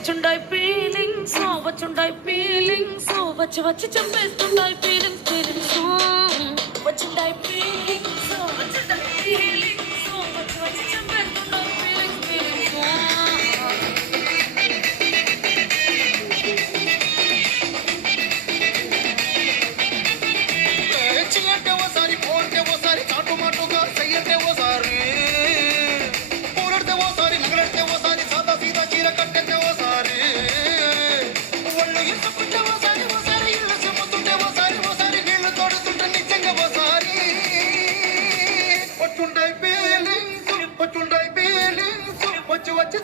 వచ్చుండాయి ఫీలింగ్స్ వచ్చుండాయి ఫీలింగ్స్ వచ్చి వచ్చి చంపేస్తుండాయి ఫీలింగ్స్ ఫీలింగ్స్ వచ్చుండాయి ఫీలింగ్స్ వచ్చుండాయి ఫీలింగ్స్ వచ్చి వచ్చి చంపేస్తుండాయి ఫీలింగ్స్ ఫీలింగ్స్ అంటే ఓసారి పోతే ఓసారి చాటు మాటుగా చెయ్యంటే ఓసారి పూలడితే ఓసారి నగలడితే ఓసారి సాదా సీదా చీర కట్టెతే ఓసారి ఒళ్ళు ఇసుకుంటే ఓసారి ఓసారి ఇల్లు చెమ్ముతుంటే ఓసారి ఓసారి నీళ్లు తోడుతుంటే నిజంగా ఓసారి వచ్చుంటాయి ఫీలింగ్స్ వచ్చి వచ్చి